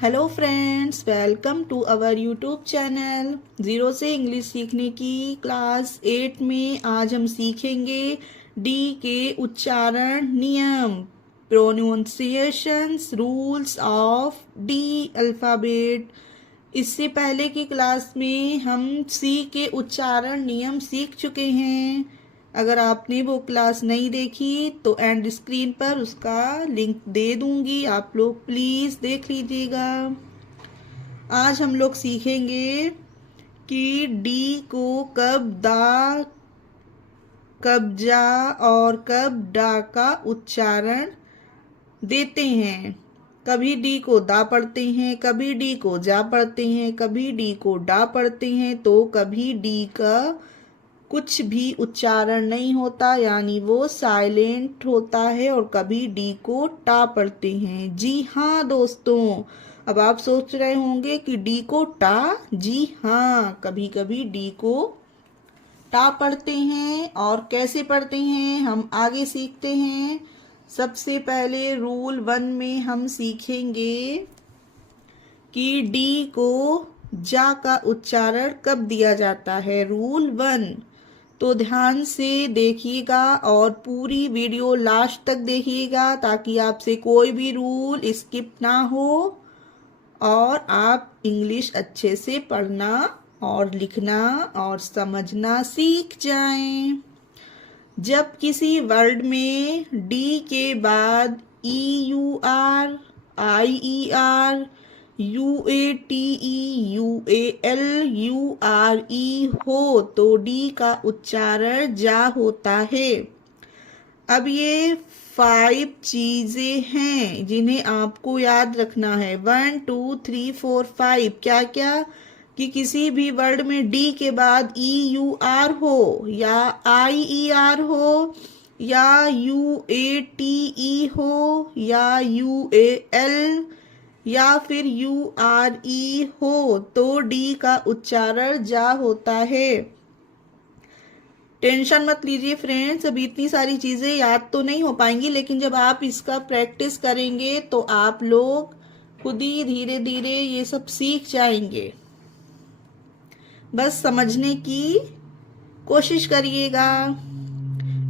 Hello friends, welcome to our YouTube channel. Zero से English सीखने की क्लास 8 में आज हम सीखेंगे डी के उच्चारण नियम, pronunciations rules of D alphabet. इससे पहले की क्लास में हम सी के उच्चारण नियम सीख चुके हैं। अगर आपने वो क्लास नहीं देखी तो एंड स्क्रीन पर उसका लिंक दे दूंगी, आप लोग प्लीज़ देख लीजिएगा। आज हम लोग सीखेंगे कि डी को कब दा, कब जा और कब डा का उच्चारण देते हैं। कभी डी को दा पढ़ते हैं, कभी डी को जा पढ़ते हैं, कभी डी को डा पढ़ते हैं, तो कभी डी का कुछ भी उच्चारण नहीं होता, यानी वो साइलेंट होता है, और कभी डी को टा पढ़ते हैं। जी हाँ दोस्तों, अब आप सोच रहे होंगे कि डी को टा। जी हाँ, कभी कभी डी को टा पढ़ते हैं। और कैसे पढ़ते हैं हम आगे सीखते हैं। सबसे पहले रूल 1 में हम सीखेंगे कि डी को जा का उच्चारण कब दिया जाता है। रूल 1 तो ध्यान से देखिएगा और पूरी वीडियो लास्ट तक देखिएगा, ताकि आपसे कोई भी रूल स्किप ना हो और आप इंग्लिश अच्छे से पढ़ना और लिखना और समझना सीख जाएं। जब किसी वर्ड में डी के बाद E U R, I E R, U A T E, U A L, U R E हो तो डी का उच्चारण जा होता है। अब ये 5 चीजें हैं जिन्हें आपको याद रखना है। 1 2 3 4 5। क्या क्या? कि किसी भी वर्ड में डी के बाद ई यू आर हो, या आई ई आर हो, या यू ए टी ई हो, या यू ए एल, या फिर यू आर ई हो, तो डी का उच्चारण जा होता है। टेंशन मत लीजिए फ्रेंड्स, अभी इतनी सारी चीजें याद तो नहीं हो पाएंगी, लेकिन जब आप इसका प्रैक्टिस करेंगे तो आप लोग खुद ही धीरे धीरे ये सब सीख जाएंगे। बस समझने की कोशिश करिएगा।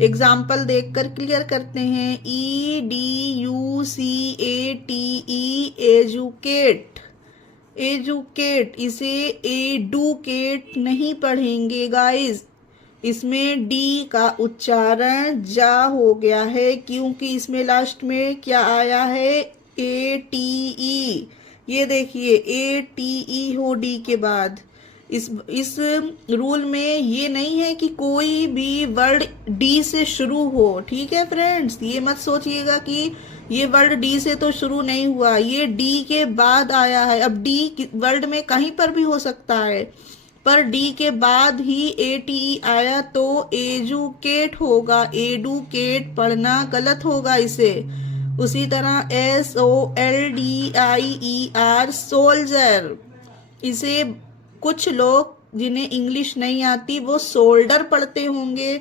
एग्जाम्पल देखकर क्लियर करते हैं। E D U C A T E, educate. Educate, इसे एडुकेट नहीं पढ़ेंगे गाइस। इसमें डी का उच्चारण जा हो गया है, क्योंकि इसमें लास्ट में क्या आया है? ए टी ई। ये देखिए, ए टी ई हो डी के बाद। इस रूल में ये नहीं है कि कोई भी वर्ड डी से शुरू हो। ठीक है फ्रेंड्स, ये मत सोचिएगा कि ये वर्ड डी से तो शुरू नहीं हुआ, ये डी के बाद आया है। अब डी वर्ड में कहीं पर भी हो सकता है, पर डी के बाद ही ए टी ई आया तो एजुकेट होगा। एडुकेट पढ़ना गलत होगा इसे। उसी तरह S O L D I E R, soldier. इसे कुछ लोग जिन्हें इंग्लिश नहीं आती वो सोल्डर पढ़ते होंगे,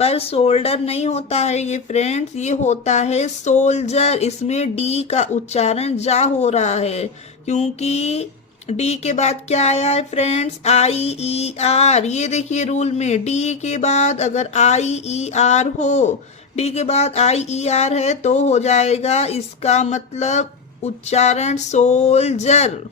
पर सोल्डर नहीं होता है ये फ्रेंड्स, ये होता है सोल्जर। इसमें डी का उच्चारण जा हो रहा है, क्योंकि डी के बाद क्या आया है फ्रेंड्स? I E are. ये देखिए रूल में डी के बाद अगर आई ई आर हो, डी के बाद आई ई आर है तो हो जाएगा इसका मतलब उच्चारण सोल्जर।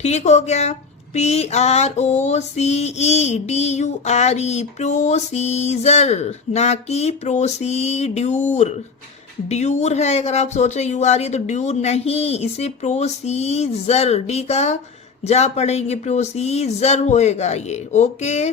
ठीक हो गया। P R O C E D U R E, procedure, ना कि प्रोसीड्यूर। ड्यूर है, अगर आप सोच रहे यू आर ई तो ड्यूर नहीं, इसे प्रोसीजर, डी का जा पढ़ेंगे, प्रोसीजर होएगा ये। ओके।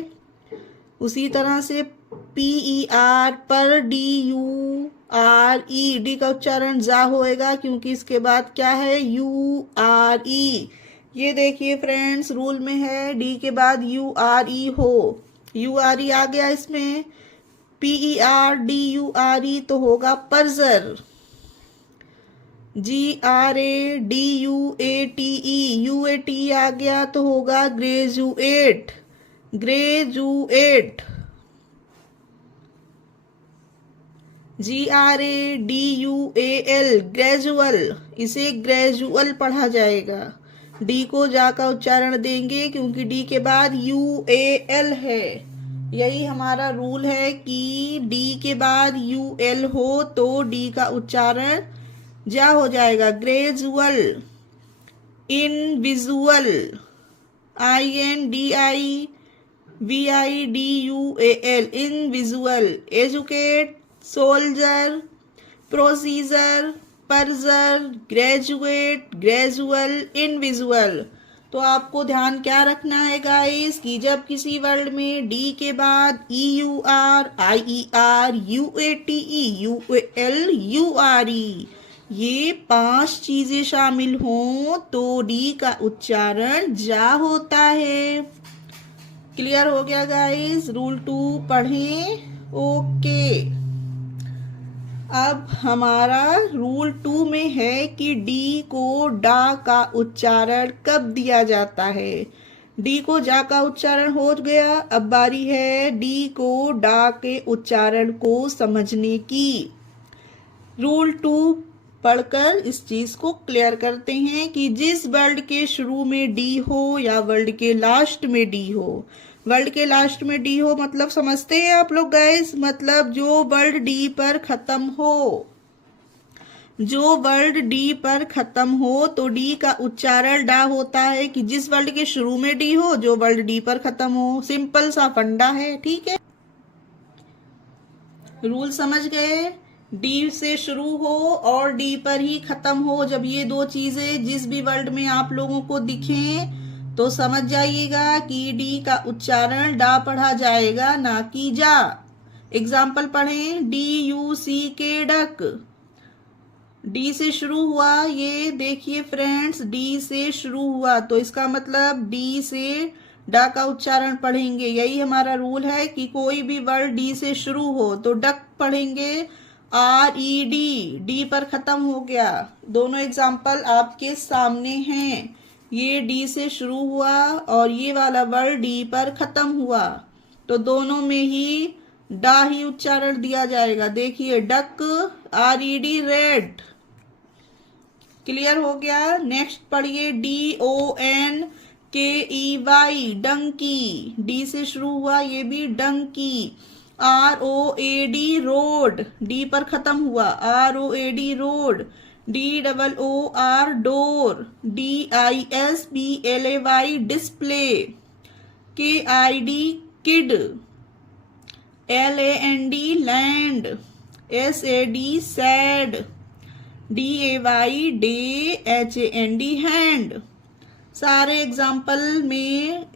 उसी तरह से पी ई आर, पर, डी यू आर ई, डी का उच्चारण जा होएगा, क्योंकि इसके बाद क्या है? यू आर ई। ये देखिए फ्रेंड्स, रूल में है डी के बाद यू आर ई हो, यू आर ई आ गया इसमें। P E R D U R ई तो होगा पर्जर। जी R A D you A T E, U A T आ गया तो होगा ग्रेजुएट। ग्रेजुएट। GRADUAL, ग्रेजुअल, इसे ग्रेजुअल पढ़ा जाएगा। डी को जा का उच्चारण देंगे क्योंकि डी के बाद UAL है। यही हमारा रूल है कि डी के बाद UL हो तो डी का उच्चारण जा हो जाएगा। Gradual, individual, INDIVIDUAL, individual. Educate, soldier, procedure, perdure, graduate, gradual, individual. तो आपको ध्यान क्या रखना है गाइस कि जब किसी वर्ड में डी के बाद EUR, IER, UATE, UAL, URE ये 5 चीजें शामिल हों तो डी का उच्चारण जा होता है। क्लियर हो गया गाइस? रूल 2 पढ़ें। ओके, अब हमारा रूल 2 में है कि डी को डा का उच्चारण कब दिया जाता है। डी को जा का उच्चारण हो गया, अब बारी है डी को डा के उच्चारण को समझने की। रूल 2 पढ़कर इस चीज को क्लियर करते हैं कि जिस वर्ड के शुरू में डी हो या वर्ड के लास्ट में डी हो, वर्ड के लास्ट में डी हो मतलब समझते हैं आप लोग गाइस, मतलब जो वर्ड डी पर खत्म हो, जो वर्ड डी पर खत्म हो तो डी का उच्चारण डा होता है कि जिस वर्ड के शुरू में डी हो, जो वर्ड डी पर खत्म हो। सिंपल सा फंडा है, ठीक है? रूल समझ गए? डी से शुरू हो और डी पर ही खत्म हो, जब ये दो चीजें जिस भी वर्ड में आप लोगों को दिखें तो समझ जाइएगा कि डी का उच्चारण डा पढ़ा जाएगा, ना कि जा। एग्जाम्पल पढ़ें। DUCK, duck. डी से शुरू हुआ, ये देखिए फ्रेंड्स, डी से शुरू हुआ तो इसका मतलब डी से डा का उच्चारण पढ़ेंगे। यही हमारा रूल है कि कोई भी वर्ड डी से शुरू हो तो डक पढ़ेंगे। RED, डी पर खत्म हो गया। दोनों एग्जाम्पल आपके सामने हैं। ये डी से शुरू हुआ और ये वाला वर्ड डी पर खत्म हुआ, तो दोनों में ही डा ही उच्चारण दिया जाएगा। देखिए डक, RED, रेड। क्लियर हो गया? नेक्स्ट पढ़िए DONKEY, डंकी। डी से शुरू हुआ, ये भी डंकी। ROAD, रोड, डी पर खत्म हुआ, ROAD, road. DOOR, door. DISPLAY, display. KID, kid. LAND, land. SAD, sad. DAY, day. HAND, hand. सारे एग्जाम्पल में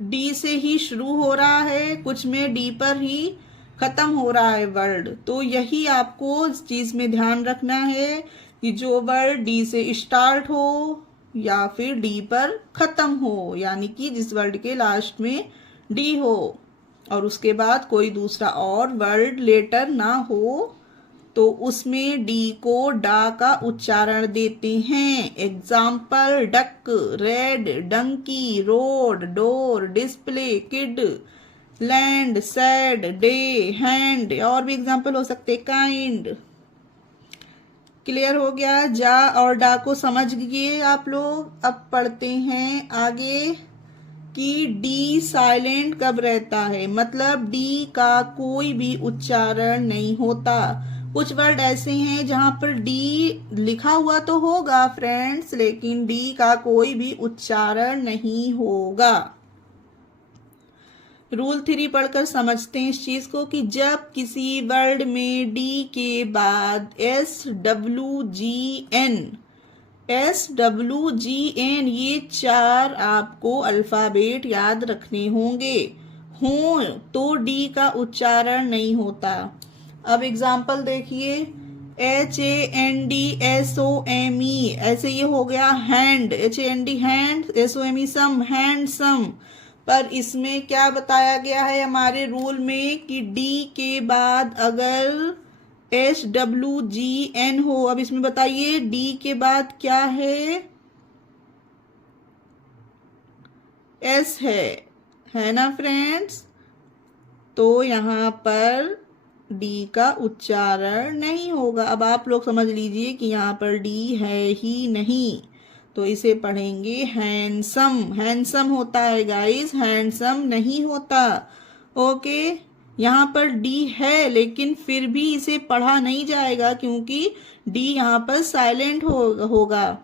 डी से ही शुरू हो रहा है, कुछ में डी पर ही खत्म हो रहा है वर्ड। तो यही आपको इस चीज में ध्यान रखना है कि जो वर्ड डी से स्टार्ट हो या फिर डी पर खत्म हो, यानी कि जिस वर्ड के लास्ट में डी हो और उसके बाद कोई दूसरा और वर्ड लेटर ना हो, तो उसमें डी को डा का उच्चारण देते हैं। Example duck, red, donkey, road, door, display, kid, land, sad, day, hand. और भी एग्जाम्पल हो सकते, काइंड। क्लियर हो गया? जा और डा को समझ गए आप लोग। अब पढ़ते हैं आगे कि डी साइलेंट कब रहता है, मतलब डी का कोई भी उच्चारण नहीं होता। कुछ वर्ड ऐसे हैं जहां पर डी लिखा हुआ तो होगा फ्रेंड्स, लेकिन डी का कोई भी उच्चारण नहीं होगा। रूल 3 पढ़कर समझते हैं इस चीज को कि जब किसी वर्ड में डी के बाद SWGN ये 4 आपको अल्फाबेट याद रखने होंगे, हों तो डी का उच्चारण नहीं होता। अब एग्जाम्पल देखिए, HANDSOME, ऐसे ये हो गया हैंड। HAND, hand. SOME, सम, हैंडसम। पर इसमें क्या बताया गया है हमारे रूल में कि डी के बाद अगर SWGN हो। अब इसमें बताइए डी के बाद क्या है? S है ना फ्रेंड्स? तो यहाँ पर डी का उच्चारण नहीं होगा। अब आप लोग समझ लीजिए कि यहाँ पर डी है ही नहीं, तो इसे पढ़ेंगे हैंडसम। हैंडसम होता है गाइस, हैंडसम नहीं होता। ओके, यहाँ पर डी है लेकिन फिर भी इसे पढ़ा नहीं जाएगा क्योंकि डी यहाँ पर साइलेंट होगा,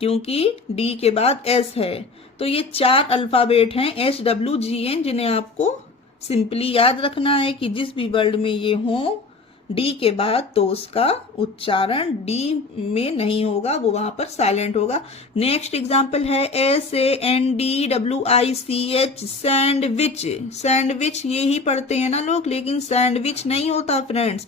क्योंकि डी के बाद एस है। तो ये 4 अल्फाबेट हैं HWGN, जिन्हें आपको सिंपली याद रखना है कि जिस भी वर्ड में ये हो डी के बाद तो उसका उच्चारण डी में नहीं होगा, वो वहां पर साइलेंट होगा। नेक्स्ट एग्जाम्पल है SANDWICH, सैंडविच। सैंडविच ये ही पढ़ते हैं ना लोग, लेकिन सैंडविच नहीं होता फ्रेंड्स,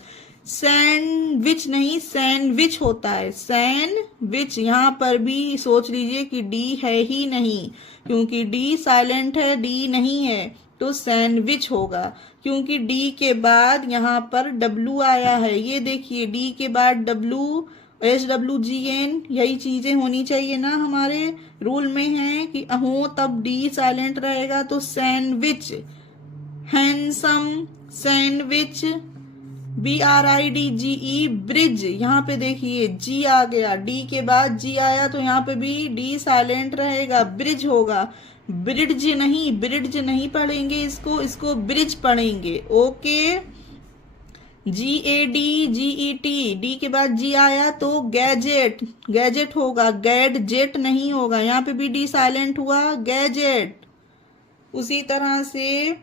सैंडविच नहीं सैंडविच होता है, सैंडविच। यहाँ पर भी सोच लीजिए कि डी है ही नहीं, क्योंकि डी साइलेंट है, डी नहीं है, तो सैंडविच होगा। क्योंकि डी के बाद यहाँ पर डब्लू आया है, ये देखिए डी के बाद डब्लू, HWGN, यही चीजें होनी चाहिए ना, हमारे रूल में है कि हो तब डी साइलेंट रहेगा, तो sandwich, handsome, sandwich, BRIDGE, bridge. यहाँ पे देखिए जी आ गया, डी के बाद जी आया तो यहाँ पे भी डी साइलेंट रहेगा, ब्रिज होगा। ब्रिड्ज नहीं पढ़ेंगे इसको ब्रिज पढ़ेंगे। ओके, GADGET, डी के बाद जी आया तो गैजेट, गैजेट होगा, गैडजेट नहीं होगा, यहाँ पे भी डी साइलेंट हुआ, गैजेट। उसी तरह से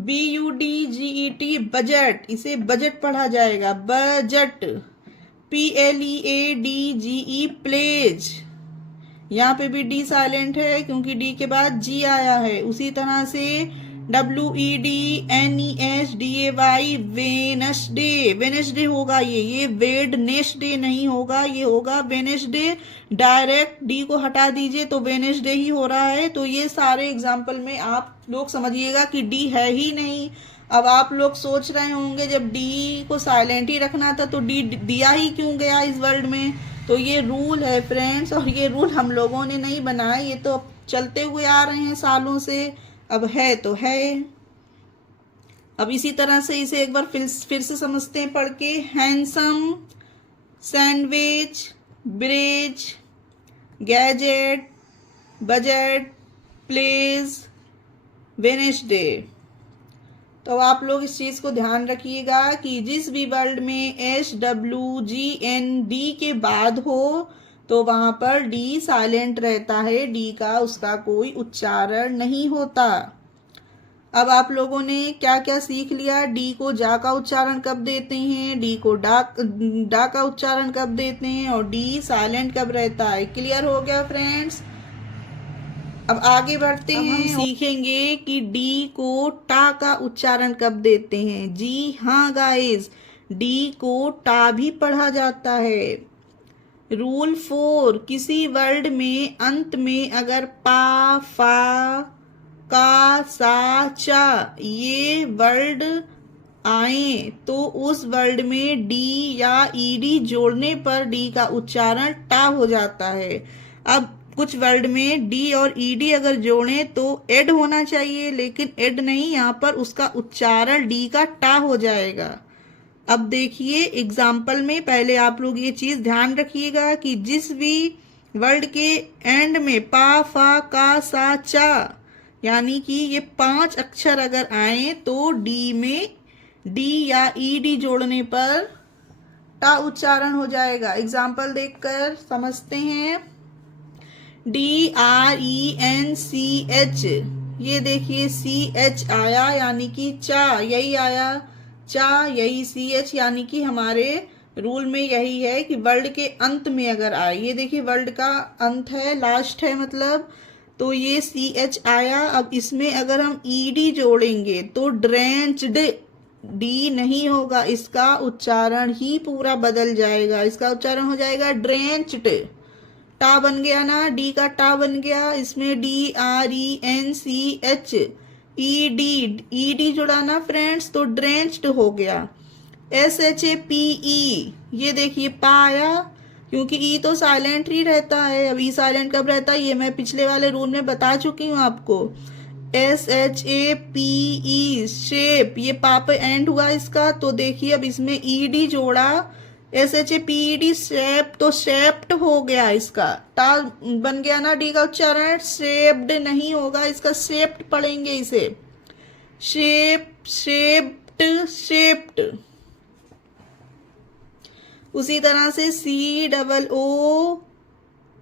BUDGET, बजट, इसे बजट पढ़ा जाएगा, बजट। PLEADGE, प्लेज, यहाँ पे भी डी साइलेंट है क्योंकि डी के बाद जी आया है। उसी तरह से WEDNESDAY, वेनसडे, वेनसडे होगा, ये वेडनेसडे नहीं होगा, ये होगा वेनसडे। डायरेक्ट डी को हटा दीजिए तो वेनसडे ही हो रहा है। तो ये सारे एग्जाम्पल में आप लोग समझिएगा कि डी है ही नहीं। अब आप लोग सोच रहे होंगे जब डी को साइलेंट ही रखना था तो डी दिया ही क्यों गया इस वर्ड में। तो ये रूल है फ्रेंड्स, और ये रूल हम लोगों ने नहीं बनाया, ये तो चलते हुए आ रहे हैं सालों से, अब है तो है। अब इसी तरह से इसे एक बार फिर से समझते हैं पढ़ के। Handsome, sandwich, bridge, gadget, budget, pledge, Wednesday. तो आप लोग इस चीज को ध्यान रखिएगा कि जिस भी वर्ड में HWGND के बाद हो तो वहां पर डी साइलेंट रहता है, डी का उसका कोई उच्चारण नहीं होता। अब आप लोगों ने क्या क्या सीख लिया, डी को जा का उच्चारण कब देते हैं, डी को डा का उच्चारण कब देते हैं, और डी साइलेंट कब रहता है। क्लियर हो गया फ्रेंड्स। अब आगे बढ़ते हैं, हम सीखेंगे कि डी को टा का उच्चारण कब देते हैं। जी हाँ गाइस, डी को टा भी पढ़ा जाता है। रूल 4, किसी वर्ड में अंत में अगर पा, फा, का, सा, चा ये वर्ड आए तो उस वर्ड में डी या ईडी जोड़ने पर डी का उच्चारण टा हो जाता है। अब कुछ वर्ड में डी और ईडी अगर जोड़े तो एड होना चाहिए, लेकिन एड नहीं, यहाँ पर उसका उच्चारण डी का टा हो जाएगा। अब देखिए एग्जाम्पल में, पहले आप लोग ये चीज ध्यान रखिएगा कि जिस भी वर्ड के एंड में पा, फा, का, सा, चा यानी कि ये 5 अक्षर अगर आए तो डी में डी या ईडी जोड़ने पर टा उच्चारण हो जाएगा। एग्जाम्पल देखकर समझते हैं। DRENCH, ये देखिए CH आया यानी कि चा, यही आया चा, यही CH यानी कि हमारे रूल में यही है कि वर्ड के अंत में अगर आए, ये देखिए वर्ड का अंत है, लास्ट है मतलब, तो ये CH आया। अब इसमें अगर हम ED जोड़ेंगे तो ड्रेंच्ड, डी नहीं होगा, इसका उच्चारण ही पूरा बदल जाएगा, इसका उच्चारण हो जाएगा ड्रेंच्ड। टा बन गया ना, डी का टा बन गया, इसमें DRENCH, ED जुड़ा ना फ्रेंड्स, तो ड्रेंच्ड हो गया। SHAPE, ये देखिए पा आया, क्योंकि ई तो साइलेंट ही रहता है। अब ई साइलेंट कब रहता है ये मैं पिछले वाले रूल में बता चुकी हूँ आपको। SHAPE शेप, ये पा पे एंड हुआ इसका, तो देखिए अब इसमें ED जोड़ा, SHAPED शेप, तो शेप्ड हो गया, इसका टा बन गया ना डी का उच्चारण। शेप्ड नहीं होगा, इसका शेप्ड पढ़ेंगे इसे, शेप, शेप्ड, शेप्ड। उसी तरह से COO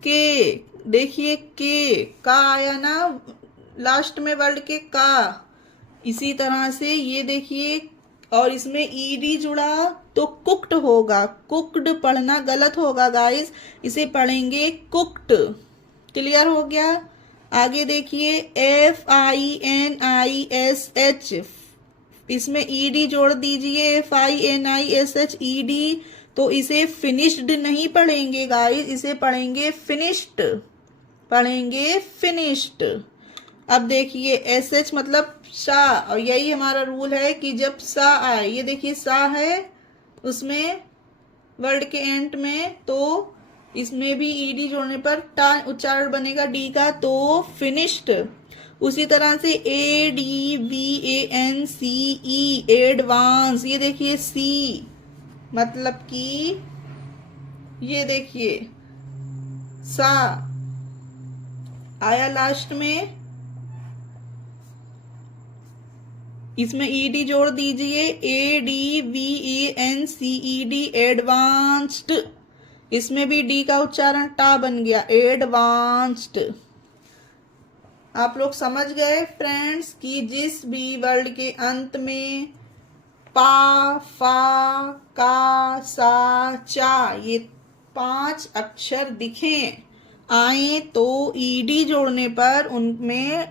के, देखिए का आया ना लास्ट में वर्ड के का। इसी तरह से ये देखिए, और इसमें ED जुड़ा तो कुक्ड होगा, कुक्ड पढ़ना गलत होगा गाइस, इसे पढ़ेंगे कुक्ड। क्लियर हो गया। आगे देखिए FINISH, इसमें ED जोड़ दीजिए, FINISH ED, तो इसे फिनिश्ड नहीं पढ़ेंगे गाइस, इसे पढ़ेंगे फिनिश्ड, पढ़ेंगे फिनिश्ड। अब देखिए SH मतलब सा, और यही हमारा रूल है कि जब सा आए, ये देखिए सा है उसमें वर्ड के एंड में, तो इसमें भी ED जोड़ने पर टा उच्चारण बनेगा डी का, तो फिनिश्ड। उसी तरह से ADVANCE एडवांस, ये देखिए सी मतलब कि ये देखिए सा आया लास्ट में, इसमें ED जोड़ दीजिए, ADVANCED एडवांस्ड, इसमें भी डी का उच्चारण टा बन गया, एडवांस्ड। आप लोग समझ गए फ्रेंड्स कि जिस भी वर्ड के अंत में पा, फा, का, सा, चा, ये 5 अक्षर दिखें आए, तो ED जोड़ने पर उनमें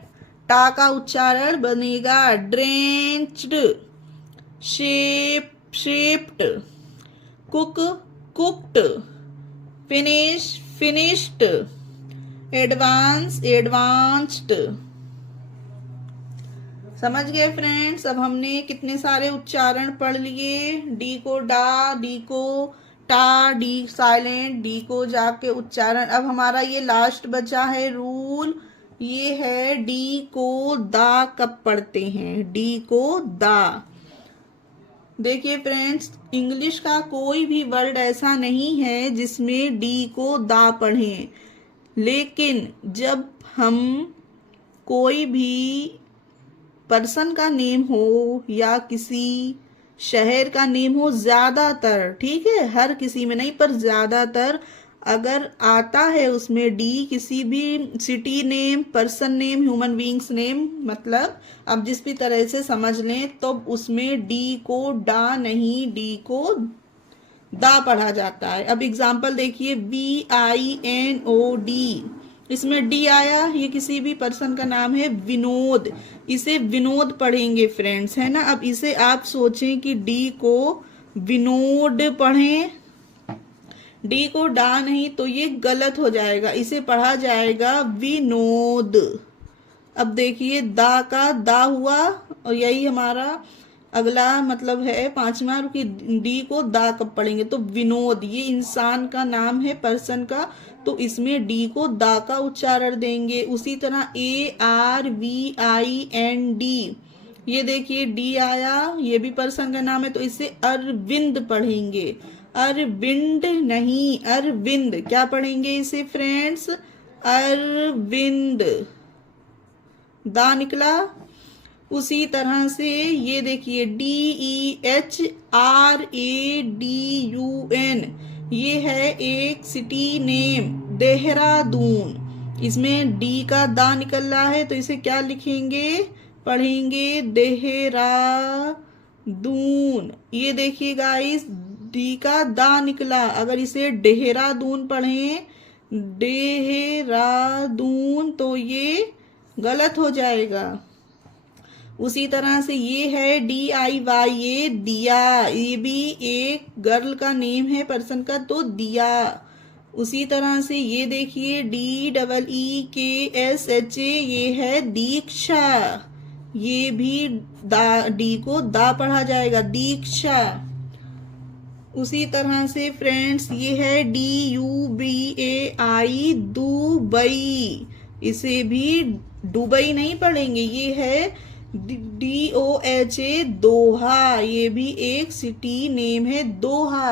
टा का उच्चारण बनेगा drenched, shape, shaped, cook, cooked, finish, finished, advance, advanced. समझ गए फ्रेंड्स। अब हमने कितने सारे उच्चारण पढ़ लिए, डी को डा, डी को टा, डी साइलेंट, डी को जाके उच्चारण। अब हमारा ये लास्ट बचा है रूल, ये है डी को दा कब पढ़ते हैं, डी को दा। देखिए फ्रेंड्स, इंग्लिश का कोई भी वर्ड ऐसा नहीं है जिसमें डी को दा पढ़ें, लेकिन जब हम कोई भी पर्सन का नेम हो या किसी शहर का नेम हो, ज्यादातर, ठीक है, हर किसी में नहीं पर ज्यादातर अगर आता है उसमें डी, किसी भी city name, person name, human beings name, मतलब अब जिस भी तरह से समझ लें, तो उसमें डी को डा नहीं, डी को दा पढ़ा जाता है। अब एग्जाम्पल देखिए, VINOD, इसमें डी आया, ये किसी भी पर्सन का नाम है, विनोद, इसे विनोद पढ़ेंगे फ्रेंड्स, है ना। अब इसे आप सोचें कि डी को विनोद पढ़ें, डी को डा नहीं, तो ये गलत हो जाएगा, इसे पढ़ा जाएगा विनोद। अब देखिए दा का दा हुआ, और यही हमारा अगला मतलब है 5वां कि डी को दा कब पढ़ेंगे, तो विनोद, ये इंसान का नाम है, पर्सन का, तो इसमें डी को दा का उच्चारण देंगे। उसी तरह ARVIND, ये देखिए डी आया, ये भी पर्सन का नाम है, तो इसे अरविंद पढ़ेंगे, अरविंद नहीं, अरविंद। क्या पढ़ेंगे इसे फ्रेंड्स, अरविंद, दा निकला। उसी तरह से ये देखिए DEHRADUN, ये है एक सिटी नेम, देहरादून, इसमें डी का दा निकल रहा है, तो इसे क्या लिखेंगे, पढ़ेंगे देहरादून। ये देखिए गाइस, डी का दा निकला, अगर इसे देहरादून पढ़ें, देहरादून, तो ये गलत हो जाएगा। उसी तरह से ये है DIYA, दिया, ये भी एक गर्ल का नेम है, पर्सन का, तो दिया। उसी तरह से ये देखिए DEEKSHA, ये है दीक्षा, ये भी डी को दा पढ़ा जाएगा, दीक्षा। उसी तरह से फ्रेंड्स ये है DUBAI, दुबई, इसे भी दुबई नहीं पढ़ेंगे, ये है DOHA, दोहा। ये भी एक सिटी नेम है, दोहा।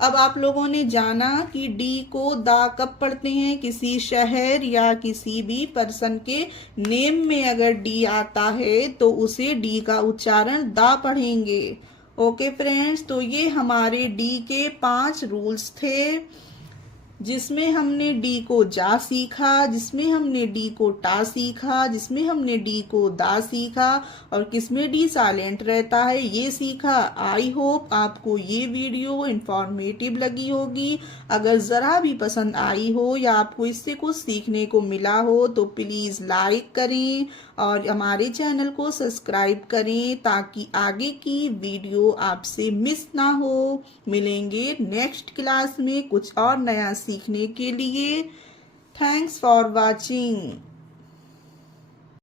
अब आप लोगों ने जाना कि डी को दा कब पढ़ते हैं, किसी शहर या किसी भी पर्सन के नेम में अगर डी आता है तो उसे डी का उच्चारण दा पढ़ेंगे। ओके फ्रेंड्स, तो ये हमारे डी के 5 रूल्स थे, जिसमें हमने डी को जा सीखा, जिसमें हमने डी को टा सीखा, जिसमें हमने डी को दा सीखा, और किसमें डी साइलेंट रहता है ये सीखा। आई होप आपको ये वीडियो इंफॉर्मेटिव लगी होगी। अगर ज़रा भी पसंद आई हो या आपको इससे कुछ सीखने को मिला हो तो प्लीज़ लाइक करें और हमारे चैनल को सब्सक्राइब करें, ताकि आगे की वीडियो आपसे मिस ना हो। मिलेंगे नेक्स्ट क्लास में कुछ और नया सीखने के लिए। Thanks for watching.